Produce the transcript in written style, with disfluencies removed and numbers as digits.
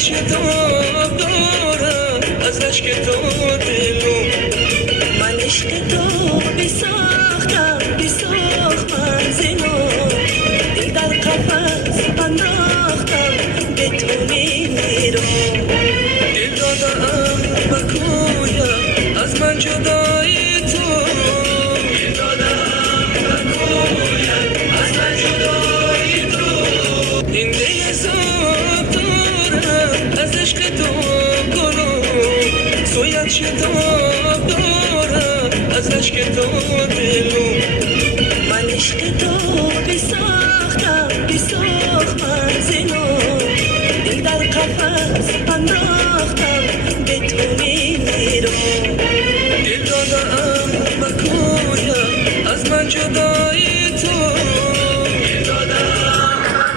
شتاب دارم از عشق تو دلم من عشق تو بساختم بساخت من زنا دل در قفس انداختم به تو میمیرم دل دادم بکویم از من جدای تو دل دادم بکویم از من جدای تو این دل زاب دارم از عشق تو گلم سویت شتاب دارم از عشق تو دلم من عشق تو بساختم بساخت من زنا